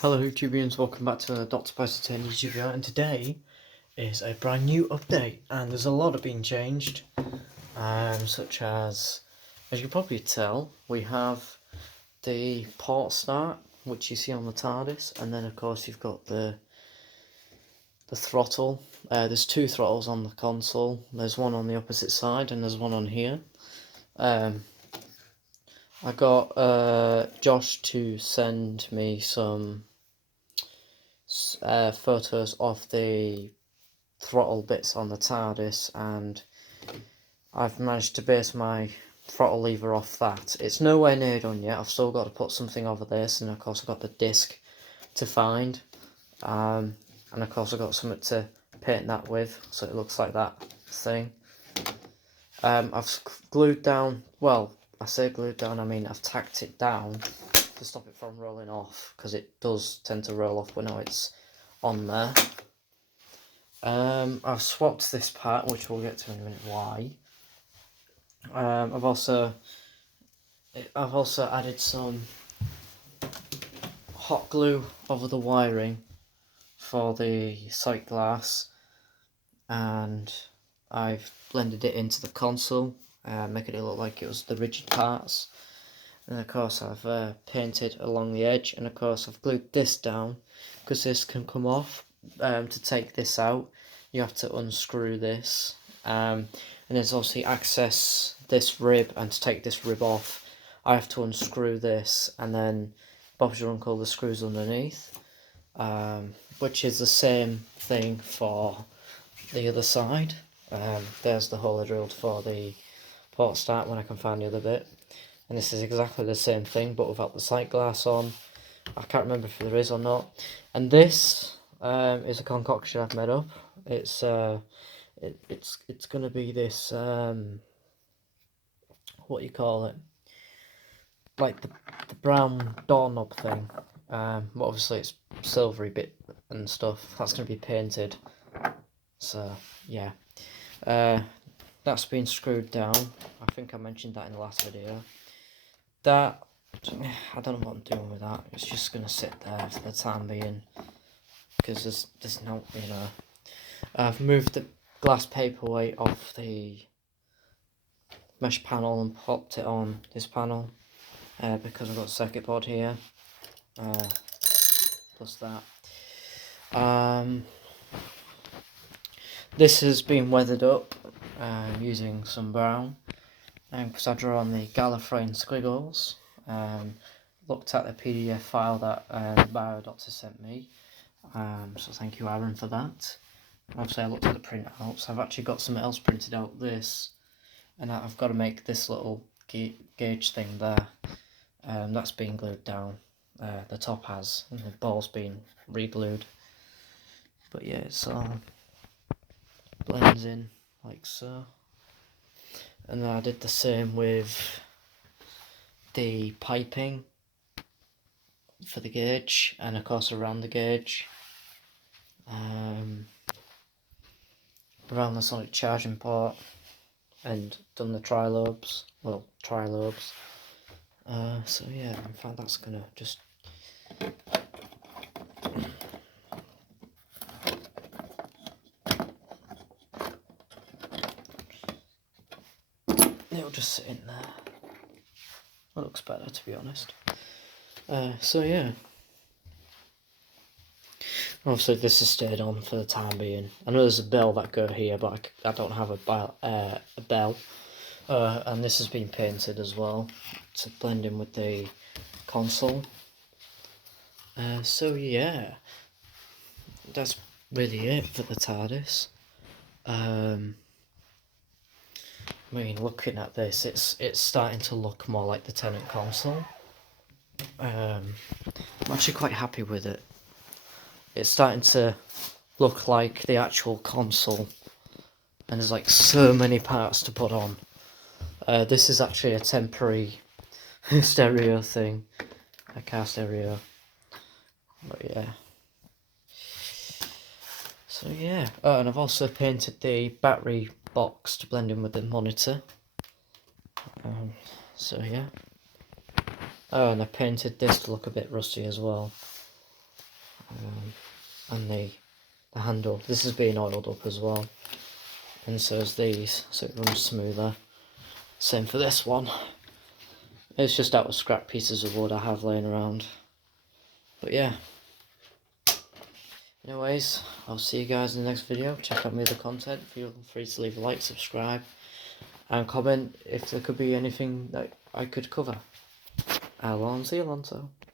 Hello YouTubians, welcome back to the Dr. Poster 10 YouTube, and today is a brand new update, and there's a lot of being changed, such as you can probably tell, we have the port start, which you see on the TARDIS, and then of course you've got the throttle. There's two throttles on the console. There's one on the opposite side and there's one on here. I got Josh to send me some photos of the throttle bits on the TARDIS, and I've managed to base my throttle lever off that. It's nowhere near done yet. I've still got to put something over this, and of course I've got the disc to find, and of course I've got something to paint that with so it looks like that thing. I've glued down, well, I say glued down, I mean I've tacked it down to stop it from rolling off, because it does tend to roll off when it's on there. I've swapped this part, which we'll get to in a minute why. I've also added some hot glue over the wiring for the sight glass, and I've blended it into the console, making it look like it was the rigid parts. And of course I've painted along the edge, and of course I've glued this down because this can come off. To take this out you have to unscrew this, and there's obviously access this rib, and to take this rib off I have to unscrew this, and then Bob's your uncle the screws underneath, which is the same thing for the other side. There's the hole I drilled for the port start when I can find the other bit, and this is exactly the same thing but without the sight glass on. I can't remember if there is or not. And this is a concoction I've made up. It's gonna be this what you call it, like the brown doorknob thing. But obviously it's silvery bit and stuff. That's gonna be painted. So yeah, that's been screwed down. I think I mentioned that in the last video. That, I don't know what I'm doing with that. It's just gonna sit there for the time being, because there's no, you know. I've moved the glass paperweight off the mesh panel and popped it on this panel, because I've got a circuit board here, plus that. This has been weathered up using some brown, because I draw on the Gallifreyan squiggles. Looked at the PDF file that BioDoctor sent me, so thank you Aaron for that. Obviously I looked at the printouts. I've actually got something else printed out, this, and I've got to make this little gauge thing there. That's been glued down, the top has, and the ball's been re-glued. But yeah, it's all blends in like so. And then I did the same with the piping for the gauge, and of course around the gauge, around the sonic charging port, and done the trilobes. So yeah, in fact that's gonna just it'll just sit in there. That looks better, to be honest. So yeah, obviously this has stayed on for the time being. I know there's a bell that go here, but I don't have a bell. And this has been painted as well to blend in with the console. So yeah, that's really it for the TARDIS. I mean, looking at this, it's starting to look more like the Tenant console. I'm actually quite happy with it. It's starting to look like the actual console, and there's like so many parts to put on. This is actually a temporary stereo thing, a car stereo. But yeah. So yeah. Oh, and I've also painted the battery box to blend in with the monitor. So yeah. Oh, and I painted this to look a bit rusty as well. and the handle. This is being oiled up as well, and so is these, so it runs smoother. Same for this one. It's just out of scrap pieces of wood I have laying around. But yeah. Anyways, I'll see you guys in the next video. Check out my other content. Feel free to leave a like, subscribe, and comment if there could be anything that I could cover. Alonso.